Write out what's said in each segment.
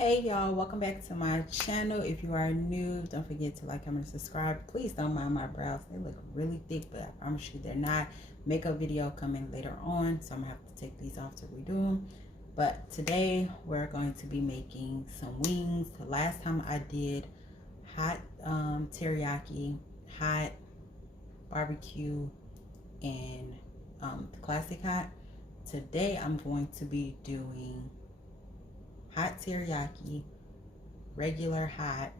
Hey y'all, welcome back to my channel. If you are new, don't forget to like, comment, and subscribe. Please don't mind my brows. They look really thick, but I promise you they're not. Makeup video coming later on, so I'm gonna have to take these off to redo them. But today we're going to be making some wings. The last time I did hot teriyaki, hot barbecue, and the classic hot. Today I'm going to be doing hot teriyaki, regular hot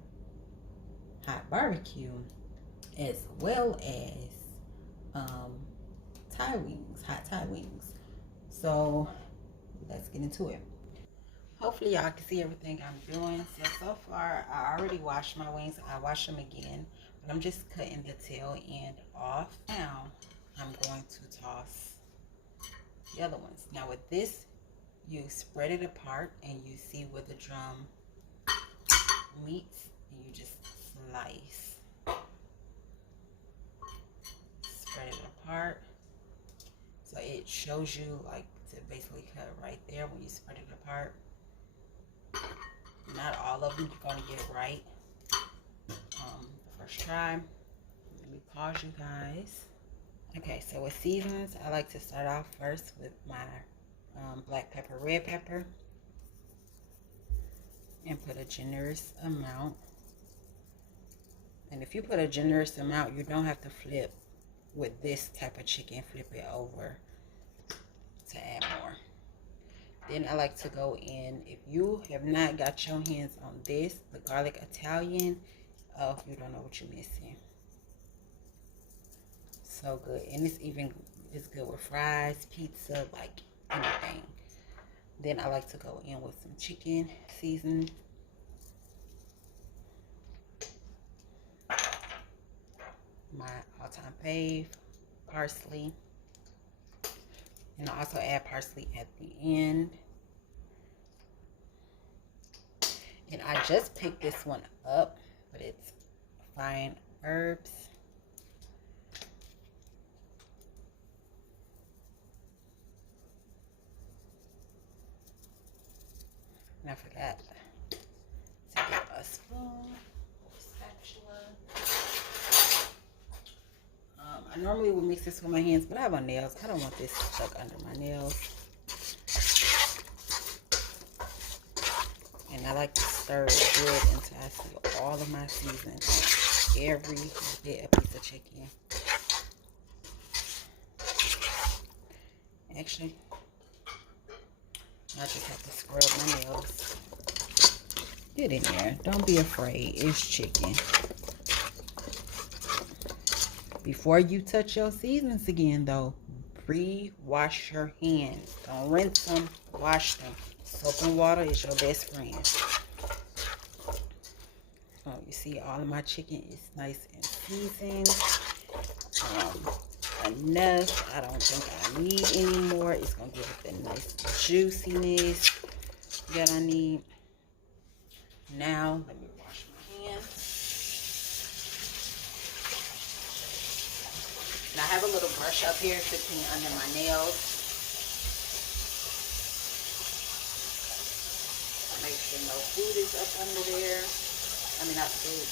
barbecue, as well as Thai wings, hot Thai wings. So let's get into it. Hopefully y'all can see everything I'm doing. So far I already washed my wings. I wash them again, but I'm just cutting the tail end off. Now I'm going to toss the other ones. Now with this, you spread it apart and you see where the drum meats, and you just slice. Spread it apart. So it shows you like to basically cut right there when you spread it apart. Not all of them you're going to get right the first try. Let me pause you guys. Okay, so with seasons, I like to start off first with my black pepper, red pepper, and put a generous amount. And if you put a generous amount, you don't have to flip with this type of chicken, flip it over to add more. Then I like to go in, if you have not got your hands on this, the garlic Italian, oh, you don't know what you're missing. So good. And it's good with fries, pizza, like anything. Then I like to go in with some chicken seasoning. My all-time fave, parsley. And I also add parsley at the end. And I just picked this one up, but it's fine herbs. And I forgot to get a spoon or spatula. I normally would mix this with my hands, but I have on nails. I don't want this stuck under my nails. And I like to stir it good until I see all of my seasoning on every bit of piece of chicken. Actually, I just have to scrub my nails. Get in there. Don't be afraid. It's chicken. Before you touch your seasonings again, though, pre-wash your hands. Don't rinse them. Wash them. Soap and water is your best friend. Oh, you see all of my chicken is nice and seasoned. Enough. I don't think I need any more. It's going to give it the nice juiciness that I need. Now, let me wash my hands. And I have a little brush up here to clean under my nails. Make sure no food is up under there. I mean, not food,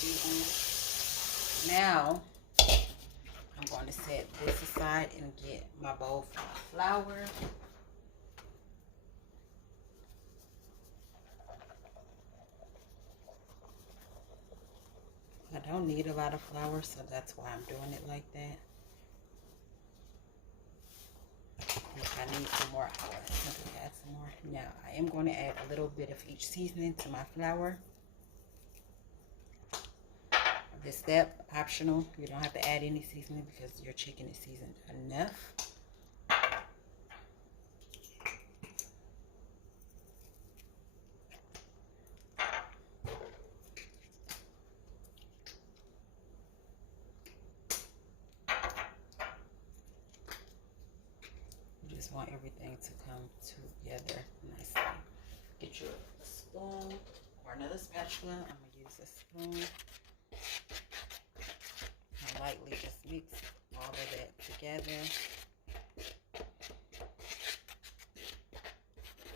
seasoning. Now, I'm going to set this aside and get my bowl full of flour. I don't need a lot of flour, so that's why I'm doing it like that. If I need some more, I will simply add some more. Now, I am going to add a little bit of each seasoning to my flour. This step, optional. You don't have to add any seasoning because your chicken is seasoned enough. You just want everything to come together nicely. Get your spoon or another spatula. I'm going to use a spoon. And lightly just mix all of that together.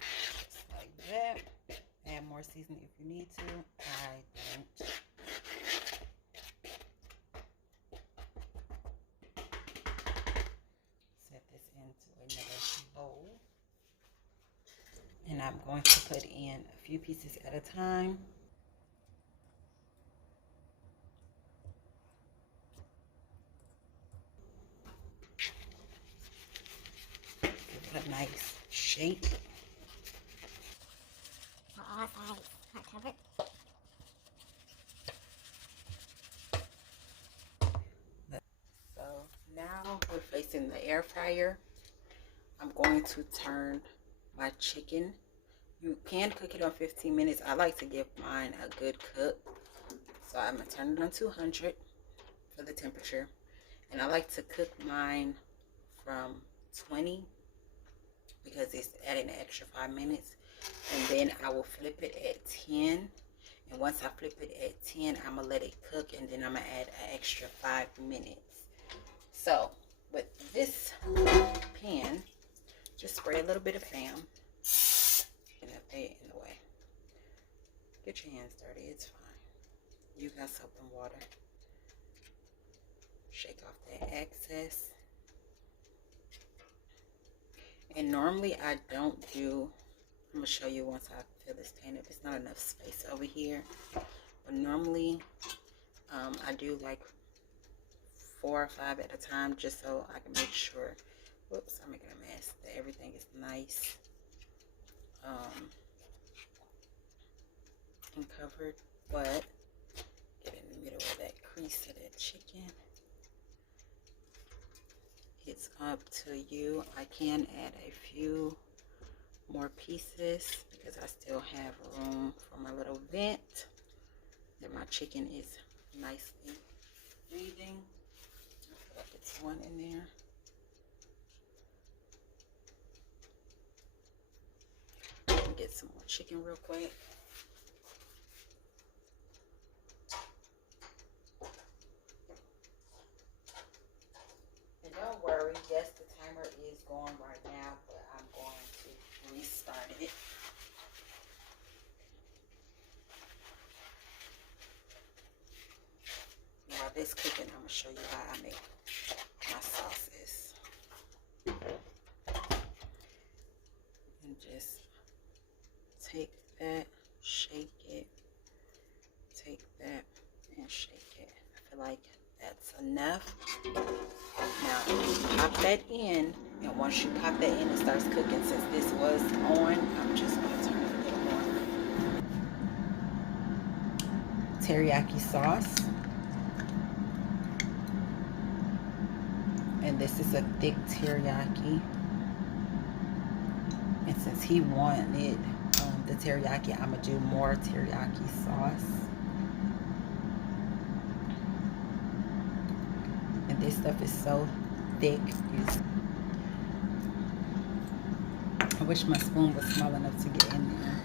Just like that. Add more more seasoning if you need to. I don't. Set this into another bowl. And I'm going to put in a few pieces at a time. Give it a nice shake. All sides are covered. So now we're facing the air fryer. I'm going to turn my chicken. You can cook it on 15 minutes. I like to give mine a good cook. So I'm going to turn it on 200 for the temperature. And I like to cook mine from 20 because it's adding an extra 5 minutes. And then I will flip it at 10. And once I flip it at 10, I'm going to let it cook. And then I'm going to add an extra 5 minutes. So with this pan, just spray a little bit of Bam. And if they in the way, get your hands dirty, it's fine. You got soap and water. Shake off that excess. And normally I don't do, I'm gonna show you once I fill this pan if it's not enough space over here. But normally I do like 4 or 5 at a time just so I can make sure, whoops, I'm making a mess, that everything is nice and covered. But get in the middle of that crease of that chicken. It's up to you. I can add a few more pieces because I still have room for my little vent that my chicken is nicely breathing. I feel like it's one in there. Let me get some more chicken real quick. And don't worry, yes, the timer is going right now, but I'm going to restart it. While this cooking, I'm going to show you how I make my sauces. And just take that, shake it, take that, and shake it. I feel like that's enough. Now, pop that in, and once you pop that in, it starts cooking. Since this was on, I'm just going to turn it a little more. Teriyaki sauce. And this is a thick teriyaki. And since he wanted the teriyaki, I'm going to do more teriyaki sauce. And this stuff is so thick. I wish my spoon was small enough to get in there.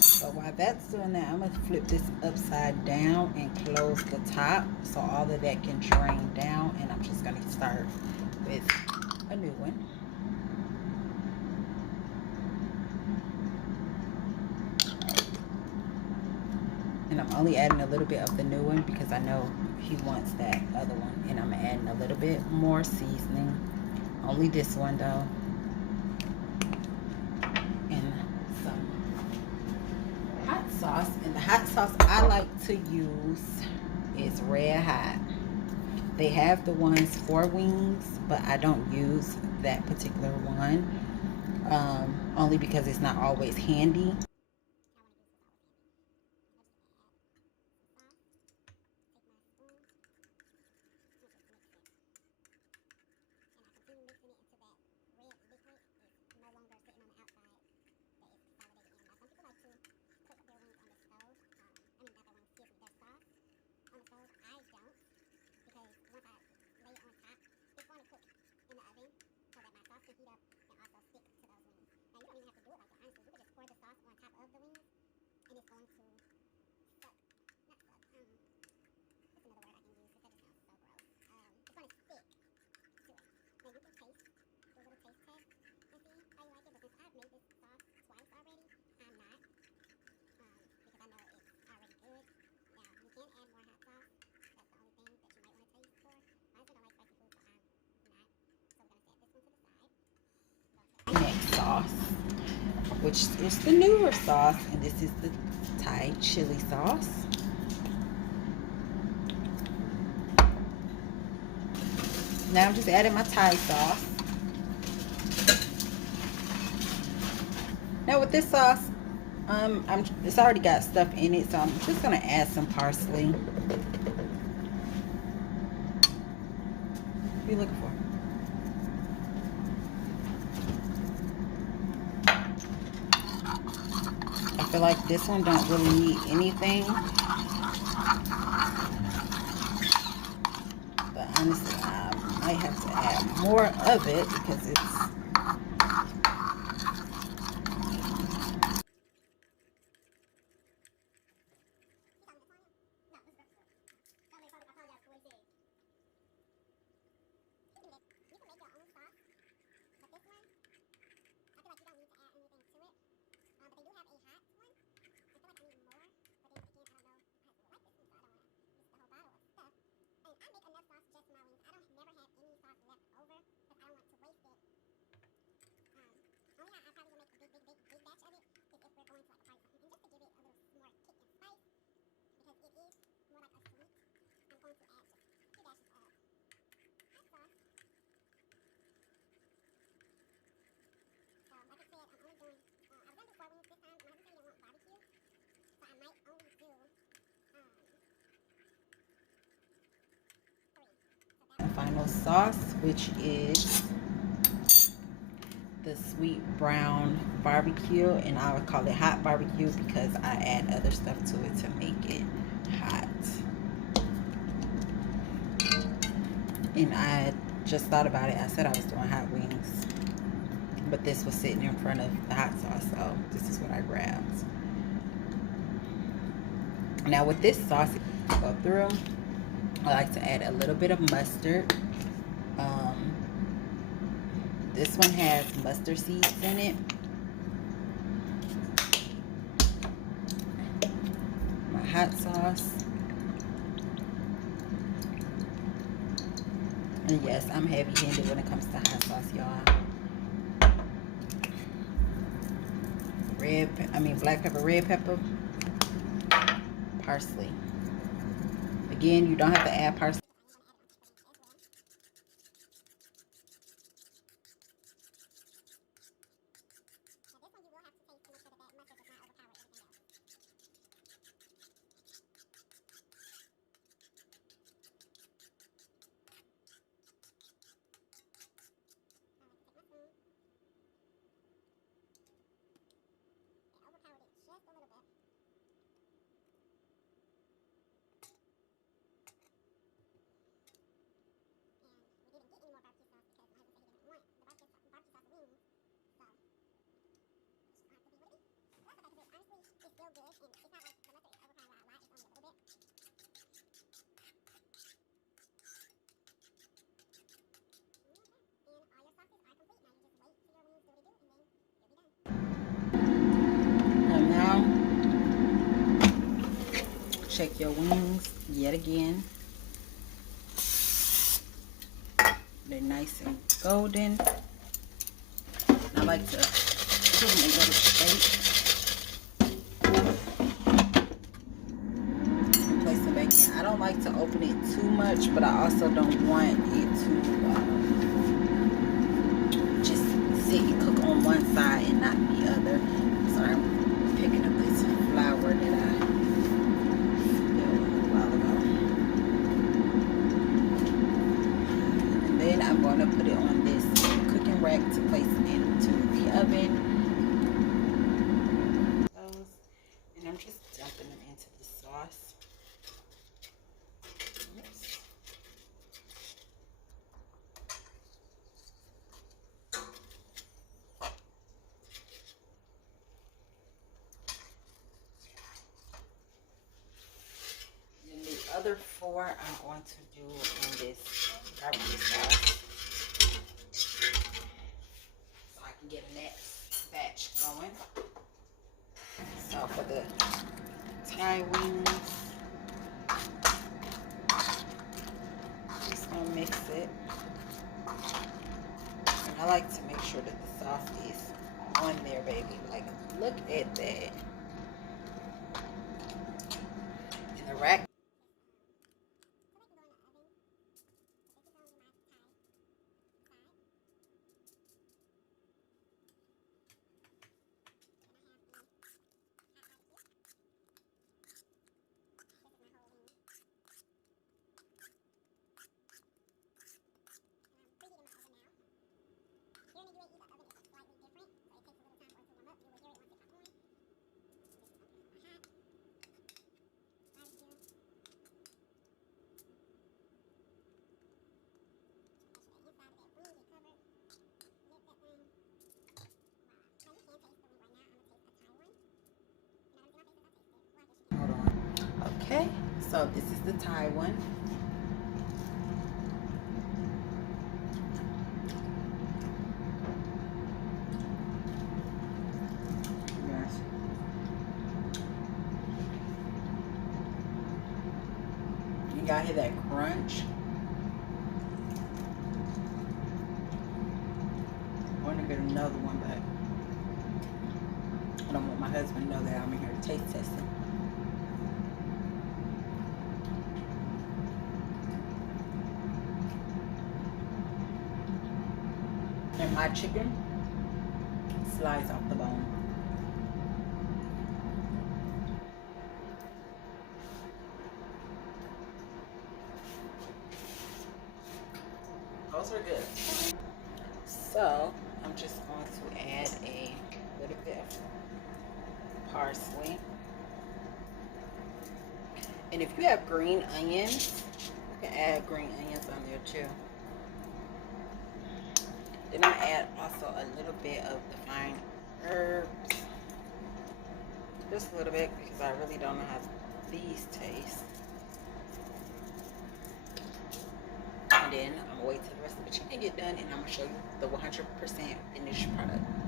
So while that's doing that, I'm going to flip this upside down and close the top so all of that can drain down. And I'm just going to start with a new one. And I'm only adding a little bit of the new one because I know he wants that other one. And I'm adding a little bit more seasoning. Only this one though. And some hot sauce. And the hot sauce I like to use is Red Hot. They have the ones for wings, but I don't use that particular one. Only because it's not always handy. which is the newer sauce, and this is the Thai chili sauce. Now I'm just adding my Thai sauce. Now with this sauce, it's already got stuff in it, so I'm just gonna add some parsley. What are you looking for? I feel like this one don't really need anything, but honestly, I might have to add more of it because it's final sauce, which is the sweet brown barbecue, and I would call it hot barbecue because I add other stuff to it to make it hot. And I just thought about it. I said I was doing hot wings, but this was sitting in front of the hot sauce, so this is what I grabbed. Now with this sauce, go through, I like to add a little bit of mustard. This one has mustard seeds in it. My hot sauce. And yes, I'm heavy-handed when it comes to hot sauce, y'all. Black pepper, red pepper, parsley. Again, you don't have to add parsley. And now, check your wings yet again. They're nice and golden. I like to put them in little shapes. Place them back in. I don't like to open it too much, but I also don't want it to just sit and cook on one side and not the other. Sorry, I'm picking up this flour that I did a little while ago. And then I'm going to put it on this cooking rack to place it into the oven. And I'm just dumping them into the sauce. Oops. And the other four I'm going to do in this barbecue sauce, so I can get a next batch going. So for the Thai wings, just gonna mix it. And I like to make sure that the sauce is on there, baby, like Look at that. And the rack. Hold on. Okay, so this is the Thai one. Yes. You got hear that crunch? I want to get another one, but I don't want my husband to know that I'm in here taste testing. And my chicken slides off the bone. Those are good. So I'm just going to add a little bit of parsley. And if you have green onions, you can add green onions on there too. Then I add also a little bit of the fine herbs. Just a little bit because I really don't know how these taste. And then I'm gonna wait till the rest of the chicken get done and I'm gonna show you the 100% finished product.